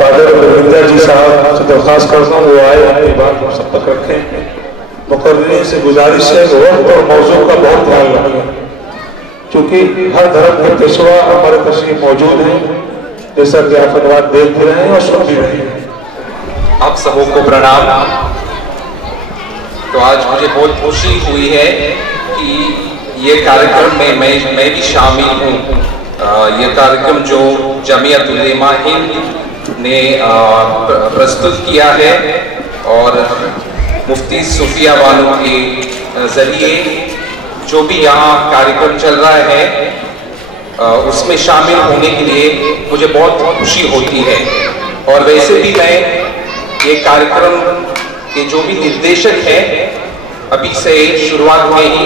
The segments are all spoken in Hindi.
फादर रविंदर जी साहब से दरख्वास्त करता हूँ वो आए, अपनी बात सब तक रखें। मुकर्रिरीन से गुजारिश है वक्त और मौजू का बहुत ध्यान रखें, क्योंकि हर धर्म के पेशवा हमारे तशरीफ मौजूद हैं, जैसा कि आप धन्यवाद देख भी रहे हैं और सुन भी रहे हैं। आप सबों को प्रणाम। तो आज मुझे बहुत खुशी हुई है कि ये कार्यक्रम में मैं भी शामिल हूँ। ये कार्यक्रम जो जमीयत उलेमा हिंद ने प्रस्तुत किया है और मुफ्ती सूफिया वालों के जरिए जो भी यहाँ कार्यक्रम चल रहा है उसमें शामिल होने के लिए मुझे बहुत खुशी होती है। और वैसे भी मैं ये कार्यक्रम के जो भी निर्देशक हैं अभी से शुरुआत में ही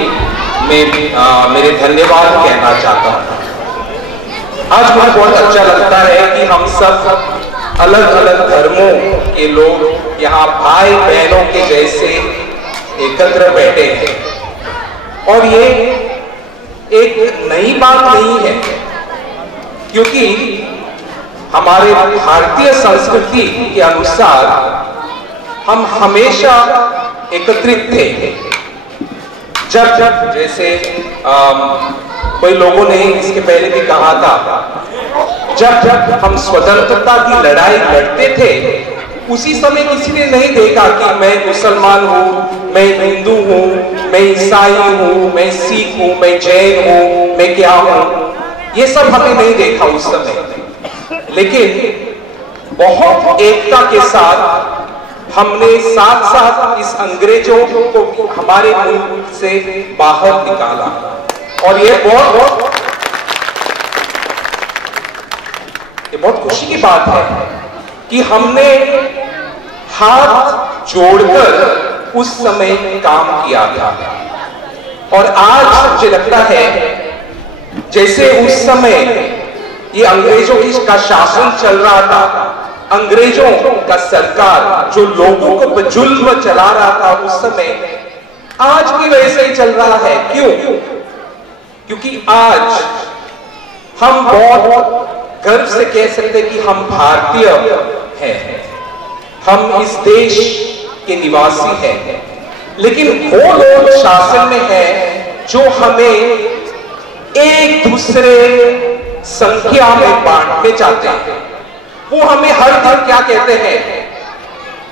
मैं मेरे धन्यवाद कहना चाहता हूँ। आज मुझे बहुत अच्छा लगता है कि हम सब अलग अलग धर्मों के लोग यहाँ भाई बहनों के जैसे एकत्र बैठे हैं। और ये एक नई बात नहीं है, क्योंकि हमारे भारतीय संस्कृति के अनुसार हम हमेशा एकत्रित थे। जब जैसे कोई लोगों ने इसके पहले भी कहा था, जब हम स्वतंत्रता की लड़ाई लड़ते थे उसी समय किसी ने नहीं देखा कि मैं मुसलमान हूँ, मैं हिंदू हूँ, मैं ईसाई हूँ, मैं सिख हूँ, मैं जैन हूँ, मैं क्या हूँ, ये सब हमने नहीं देखा उस समय। लेकिन बहुत एकता के साथ हमने साथ साथ इस अंग्रेजों को हमारे मुल्क से बाहर निकाला। और ये बहुत खुशी की बात है कि हमने हाथ जोड़कर उस समय काम किया था। और आज मुझे लगता है जैसे उस समय ये अंग्रेजों का शासन चल रहा था, अंग्रेजों का सरकार जो लोगों को जुल्म चला रहा था उस समय, आज भी वैसे ही चल रहा है। क्यों? क्योंकि आज हम बहुत गर्व से कह सकते हैं कि हम भारतीय हैं, हम इस देश के निवासी हैं। लेकिन वो लोग शासन में हैं जो हमें एक दूसरे संख्या में बांटने चाहते हैं। वो हमें हर दिन क्या कहते हैं,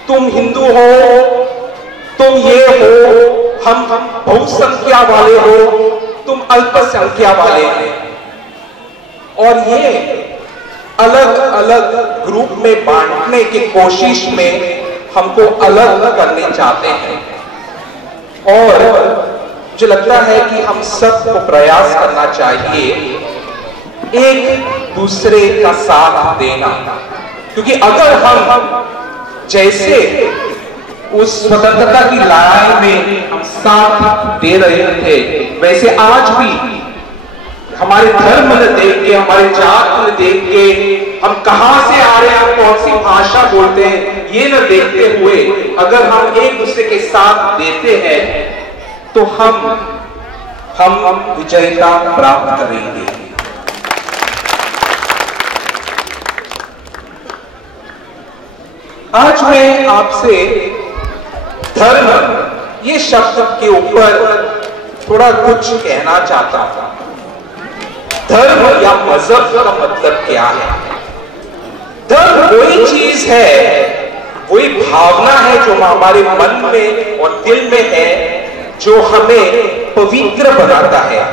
तुम हिंदू हो, तुम ये हो, हम बहुसंख्या वाले हो, तुम अल्पसंख्या वाले हैं। और ये अलग अलग ग्रुप में बांटने की कोशिश में हमको अलग करने चाहते हैं। और मुझे लगता है कि हम सबको प्रयास करना चाहिए एक दूसरे का साथ देना, क्योंकि अगर हम जैसे उस स्वतंत्रता की लड़ाई में हम साथ दे रहे थे, वैसे आज भी हमारे धर्म न देख के, हमारे जात न देख के, हम कहां से आ रहे हैं, कौन सी भाषा बोलते हैं, ये न देखते हुए अगर हम एक दूसरे के साथ देते हैं तो हम विजयता प्राप्त करेंगे। आज मैं आपसे धर्म ये शब्द के ऊपर थोड़ा कुछ कहना चाहता हूं। धर्म या मजहब का मतलब क्या है? धर्म कोई चीज है, कोई भावना है जो हमारे मन में और दिल में है, जो हमें पवित्र बनाता है,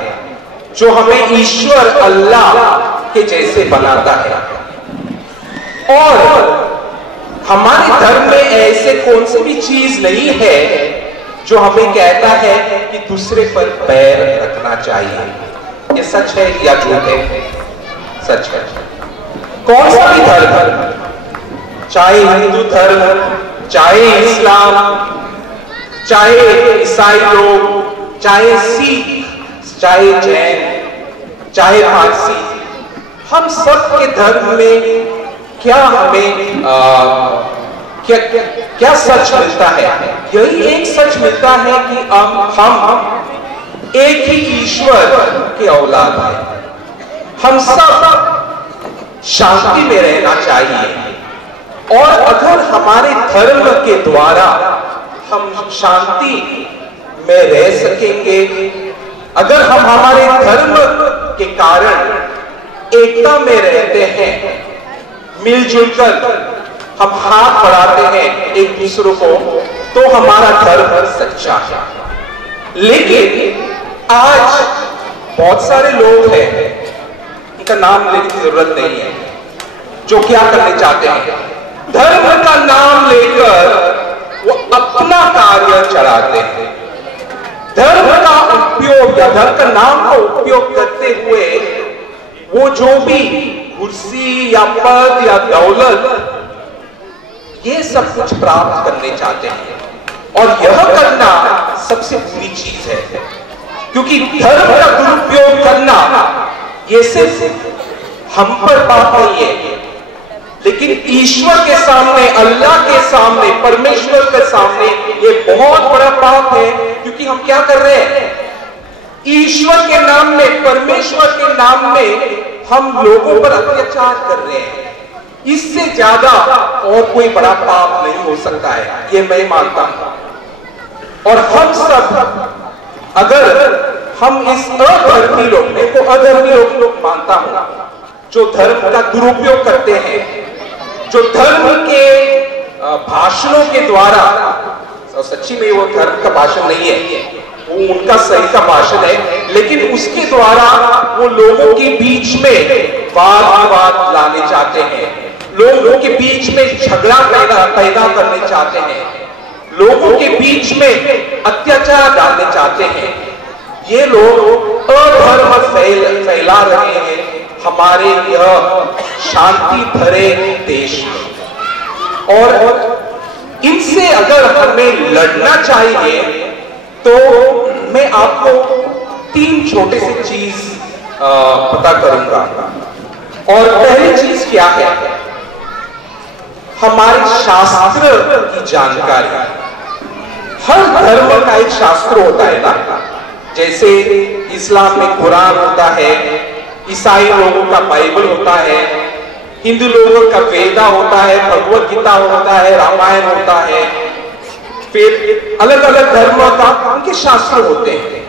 जो हमें ईश्वर अल्लाह के जैसे बनाता है। और हमारे धर्म में ऐसे कौन सी भी चीज नहीं है जो हमें कहता है कि दूसरे पर पैर रखना चाहिए। ये सच है या झूठ है? सच है। कौन सा भी धर्म, चाहे हिंदू धर्म, चाहे इस्लाम, चाहे ईसाई लोग, चाहे सिख, चाहे जैन, चाहे पारसी, हम सब के धर्म में क्या हमें क्या सच मिलता है? यही एक सच मिलता है कि हम एक ही ईश्वर के औलाद हैं। हम सब शांति में रहना चाहिए और अगर हमारे धर्म के द्वारा हम शांति में रह सकेंगे, अगर हम हमारे धर्म के कारण एकता में रहते हैं, मिलजुल कर हम हाथ बढ़ाते हैं एक दूसरों को, तो हमारा धर्म सच्चा है। लेकिन आज बहुत सारे लोग हैं, उनका नाम लेने की जरूरत नहीं है, जो क्या करने चाहते हैं, धर्म का नाम लेकर वो अपना कार्य चलाते हैं। धर्म का उपयोग या धर्म का नाम का उपयोग करते हुए वो जो भी कुर्सी या पद या दौलत ये सब कुछ प्राप्त करने चाहते हैं और यह करना सबसे बुरी चीज है, क्योंकि धर्म का दुरुपयोग करना ये सिर्फ हम पर पाप नहीं है, लेकिन ईश्वर के सामने, अल्लाह के सामने, परमेश्वर के सामने ये बहुत बड़ा पाप है। क्योंकि हम क्या कर रहे हैं, ईश्वर के नाम में, परमेश्वर के नाम में हम लोगों पर अत्याचार कर रहे हैं। इससे ज्यादा और कोई बड़ा पाप नहीं हो सकता है, ये मैं मानता हूं। और हम सब, अगर हम इस अधर्मी लोग, मैं तो अधर्मी लोग मानता हूं, जो धर्म का दुरुपयोग करते हैं, जो धर्म के भाषणों के द्वारा, सच्ची में वो धर्म का भाषण नहीं है, वो उनका सही का भाषण है, लेकिन उसके द्वारा वो लोगों के बीच में वाद विवाद लाने चाहते हैं, लोगों के बीच में झगड़ा पैदा करने चाहते हैं, लोगों के बीच में अत्याचार डालने चाहते हैं। ये लोग अधर्म फैला रहे हैं हमारे यह शांति भरे देश में। और इनसे अगर हमें लड़ना चाहिए तो मैं आपको 3 छोटे से चीज पता करूंगा। और पहली चीज क्या है, हमारे शास्त्र की जानकारी। हर धर्म का एक शास्त्र होता है ना, जैसे इस्लाम में कुरान होता है, ईसाई लोगों का बाइबल होता है, हिंदू लोगों का वेदा होता है, भगवत गीता होता है, रामायण होता है, फिर अलग अलग धर्मों का उनके शास्त्र होते हैं।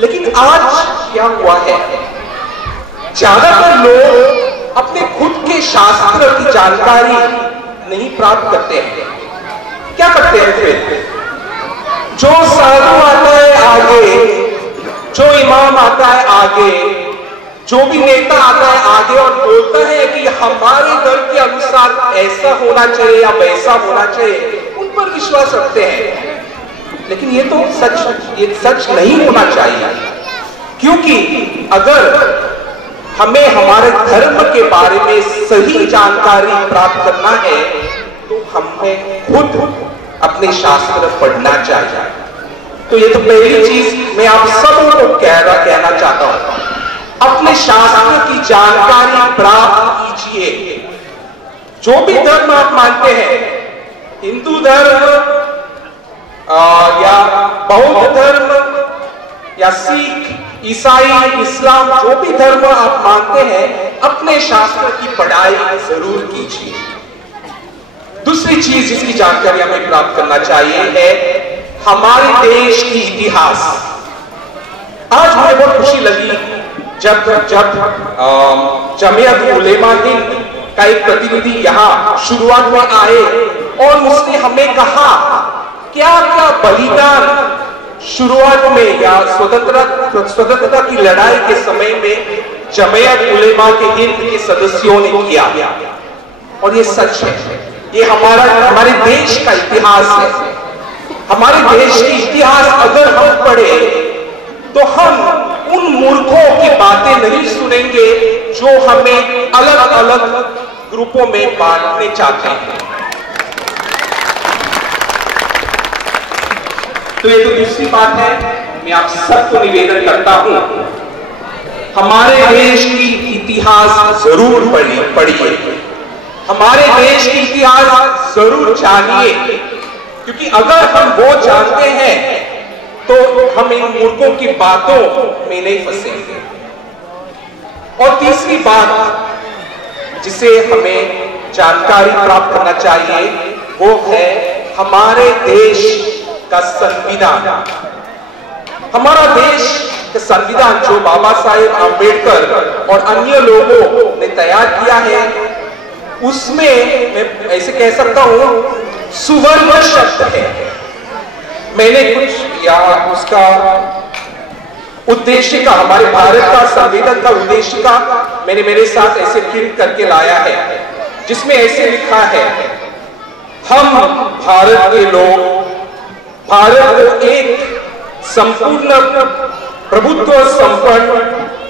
लेकिन आज क्या हुआ है, ज्यादातर लोग अपने खुद के शास्त्र की जानकारी नहीं प्राप्त करते हैं। क्या करते हैं फिर, जो साधु आता है आगे, जो इमाम आता है आगे, जो भी नेता आता है आगे और बोलता है कि हमारे धर्म के अनुसार ऐसा होना चाहिए या वैसा होना चाहिए, उन पर विश्वास रखते हैं। लेकिन ये तो सच नहीं होना चाहिए, क्योंकि अगर हमें हमारे धर्म के बारे में सही जानकारी प्राप्त करना है तो हमें खुद अपने शास्त्र पढ़ना चाहिए। तो ये तो पहली चीज मैं आप सबको कहना चाहता हूं, अपने शास्त्र की जानकारी प्राप्त कीजिए। जो भी धर्म आप मानते हैं, हिंदू धर्म या बौद्ध धर्म या सिख, ईसाई, इस्लाम, जो भी धर्म आप मानते हैं, अपने शास्त्र की पढ़ाई जरूर कीजिए। दूसरी चीज जिसकी जानकारी हमें प्राप्त करना चाहिए है हमारे देश की इतिहास। आज मुझे बहुत खुशी लगी जब जमीयत उलेमा हिंद का एक प्रतिनिधि यहाँ शुरुआत में आए और उसने हमें कहा क्या क्या बलिदान शुरुआत में या स्वतंत्रता की लड़ाई के समय में जमीयत उलेमा के हिंद के सदस्यों ने किया। और ये सच है, ये हमारे देश का इतिहास है। हमारे देश की इतिहास अगर हम पढ़े तो हम उन मूर्खों की बातें नहीं सुनेंगे जो हमें अलग अलग ग्रुपों में बांटने चाहते हैं। तो ये तो दूसरी बात है। मैं आप सबको निवेदन करता हूं, हमारे देश की इतिहास जरूर पढ़िए, हमारे देश की इतिहास जरूर जानिए, क्योंकि अगर हम वो जानते हैं तो हम इन मूर्खों की बातों में नहीं फंसेंगे। और तीसरी बात जिसे हमें जानकारी प्राप्त करना चाहिए वो है हमारे देश का संविधान। हमारा देश का संविधान जो बाबा साहेब आंबेडकर और अन्य लोगों ने तैयार किया है, उसमें मैं ऐसे कह सकता हूं सुवर्ण शब्द है। मैंने कुछ या उसका उद्देश्य का, हमारे भारत का संविधान का उद्देश्य का मैंने मेरे साथ ऐसे प्रिंट करके लाया है, जिसमें ऐसे लिखा है, हम भारत के लोग भारत को एक संपूर्ण प्रभुत्व संपन्न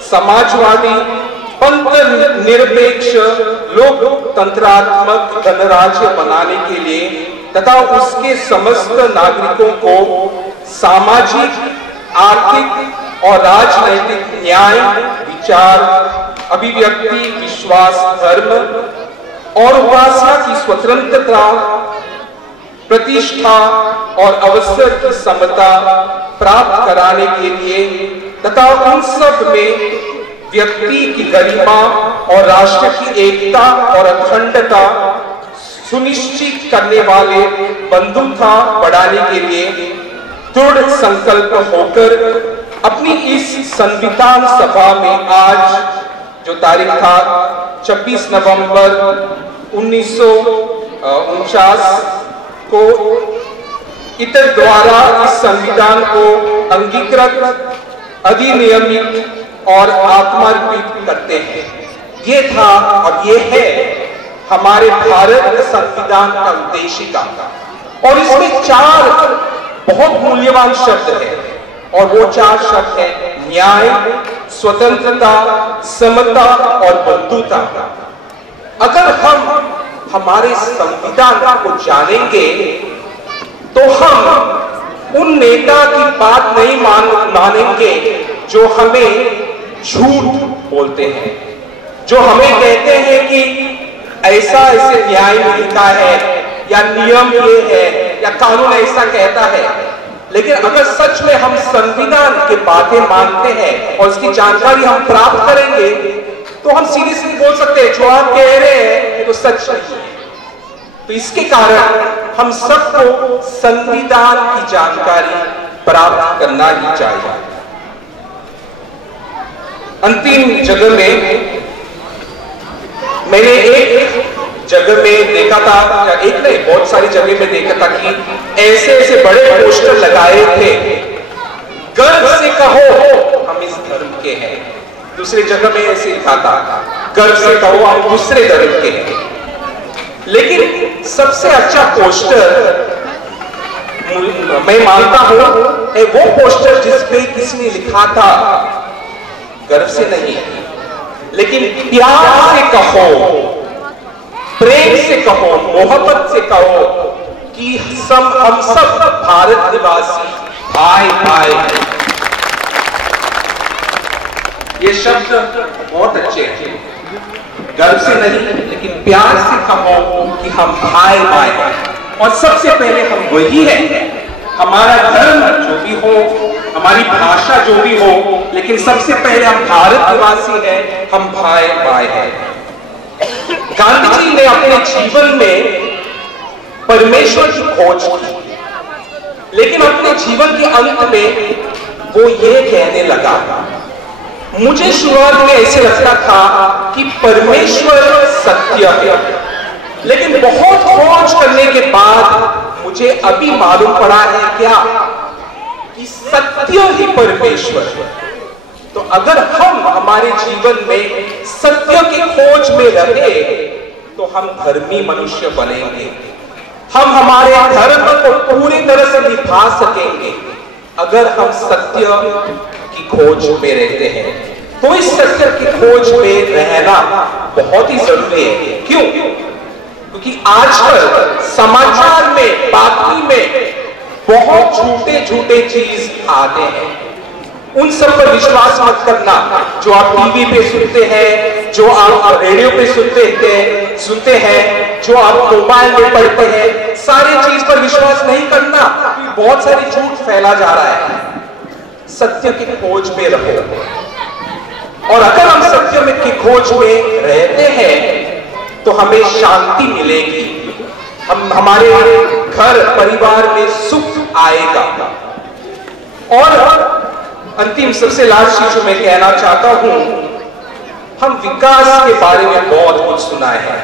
समाजवादी पंथ निरपेक्ष लोकतंत्रात्मक गणराज्य बनाने के लिए तथा उसके समस्त नागरिकों को सामाजिक, आर्थिक और राजनैतिक न्याय, विचार, अभिव्यक्ति, विश्वास, धर्म और उपासना की स्वतंत्रता, प्रतिष्ठा और अवसर की समता प्राप्त कराने के लिए तथा उन सब में व्यक्ति की गरिमा और राष्ट्र की एकता और अखंडता सुनिश्चित करने वाले बंधुता बढ़ाने के लिए दृढ़ संकल्प होकर अपनी इस संविधान सभा में आज जो तारीख था 26 नवंबर 1949 को इतर द्वारा इस संविधान को अंगीकृत, अधिनियमित और आत्मार्पित करते हैं। ये था और ये है हमारे भारत संविधान का उद्देशिका। और इसमें 4 बहुत मूल्यवान शब्द हैं, और वो 4 शब्द हैं न्याय, स्वतंत्रता, समता और बंधुता। अगर हम हमारे संविधान को जानेंगे तो हम उन नेता की बात नहीं मानेंगे जो हमें झूठ बोलते हैं, जो हमें कहते हैं कि ऐसा ऐसे न्याय मिलता है या नियम ये है या कानून ऐसा कहता है। लेकिन अगर सच में हम संविधान की बातें मानते हैं और उसकी जानकारी हम प्राप्त करेंगे तो हम सीधे सीधे बोल सकते हैं जो आप कह रहे हैं तो सच नहीं है। तो इसके कारण हम सबको संविधान की जानकारी प्राप्त करना ही चाहिए। अंतिम जगह में मैंने एक जगह में देखा था, या एक नहीं बहुत सारी जगह में देखा था कि ऐसे ऐसे बड़े पोस्टर लगाए थे, गर्व से कहो हम इस धर्म के हैं। दूसरी जगह में ऐसे लिखा था, गर्व से कहो हम दूसरे धर्म के हैं। लेकिन सबसे अच्छा पोस्टर मैं मानता हूं है वो पोस्टर जिसपे किसने लिखा था गर्व से नहीं, लेकिन प्यार से कहो, प्रेम से कहो, मोहब्बत से कहो कि हम सब भारत निवासी भाई भाई। ये शब्द बहुत अच्छे हैं, गर्व से नहीं लेकिन प्यार से कहो कि हम भाई भाई हैं। और सबसे पहले हम वही हैं, हमारा धर्म जो भी हो, हमारी भाषा जो भी हो, लेकिन सबसे पहले हम भारत निवासी हैं, हम भाई भाई हैं। गांधी जी ने अपने जीवन में परमेश्वर की खोज की, लेकिन अपने जीवन के अंत में वो ये कहने लगा, मुझे शुरुआत में ऐसे लगता था कि परमेश्वर सत्य है, लेकिन बहुत खोज करने के बाद मुझे अभी मालूम पड़ा है क्या कि सत्य ही परमेश्वर है। तो अगर हम हमारे जीवन में सत्य की खोज में रहे तो हम धर्मी मनुष्य बनेंगे, हम हमारे धर्म को पूरी तरह से निभा सकेंगे। अगर हम सत्य की खोज में रहते हैं। तो इस सत्य की खोज में रहना बहुत ही जरूरी है। क्यों? क्योंकि आजकल समाचार में, बातमी में बहुत झूठे झूठे चीज आते हैं। उन सब पर विश्वास मत करना जो आप टीवी पे सुनते हैं, जो आप रेडियो पे सुनते हैं, जो आप मोबाइल में पढ़ते हैं। सारी चीज पर विश्वास नहीं करना, बहुत सारी झूठ फैला जा रहा है। सत्य की खोज में रहो, और अगर हम सत्य में की खोज में रहते हैं तो हमें शांति मिलेगी, हमारे घर परिवार में सुख आएगा। और अंतिम सबसे लास्ट चीज जो मैं कहना चाहता हूं, हम विकास के बारे में बहुत कुछ सुना है।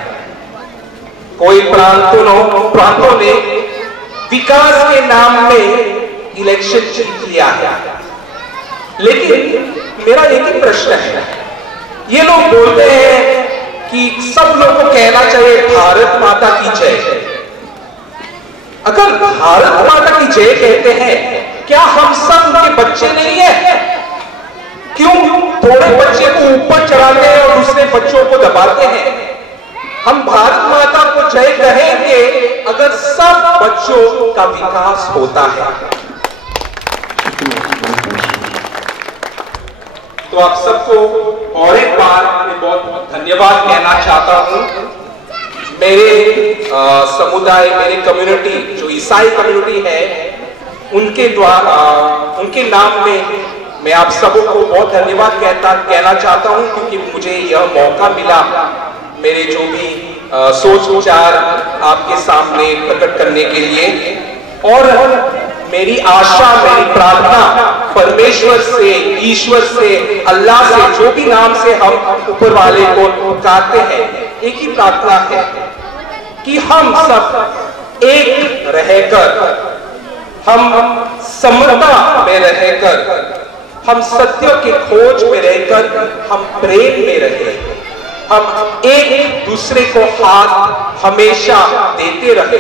कोई प्रांतों ने विकास के नाम में इलेक्शन जीत लिया है। लेकिन मेरा एक ही प्रश्न है, ये लोग बोलते हैं कि सब लोगों को कहना चाहिए भारत माता की जय। अगर भारत माता की जय कहते हैं, क्या हम सब उनके बच्चे नहीं है? क्यों थोड़े बच्चे को ऊपर चढ़ाते हैं और दूसरे बच्चों को दबाते हैं? हम भारत माता को जय कहेंगे अगर सब बच्चों का विकास होता है। तो आप सबको और एक बार मैं बहुत बहुत धन्यवाद कहना चाहता हूं। मेरे समुदाय, मेरे कम्युनिटी जो ईसाई कम्युनिटी है, उनके द्वारा, उनके नाम में मैं आप सबको बहुत धन्यवाद कहना चाहता हूं, क्योंकि मुझे यह मौका मिला मेरे जो भी सोच विचार आपके सामने प्रकट करने के लिए। और मेरी आशा, मेरी प्रार्थना परमेश्वर से, ईश्वर से, अल्लाह से, जो भी नाम से हम ऊपर वाले को पुकारते हैं, एक ही प्रार्थना है कि हम सब एक रहकर, हम समता में रहकर, हम सत्य के खोज में रहकर, हम प्रेम में रहे, हम एक दूसरे को हाथ हमेशा देते रहे,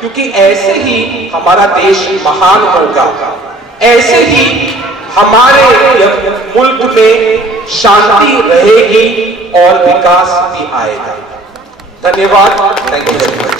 क्योंकि ऐसे ही हमारा देश महान होगा, ऐसे ही हमारे मुल्क में शांति रहेगी और विकास भी आएगा। धन्यवाद। Thank you very much.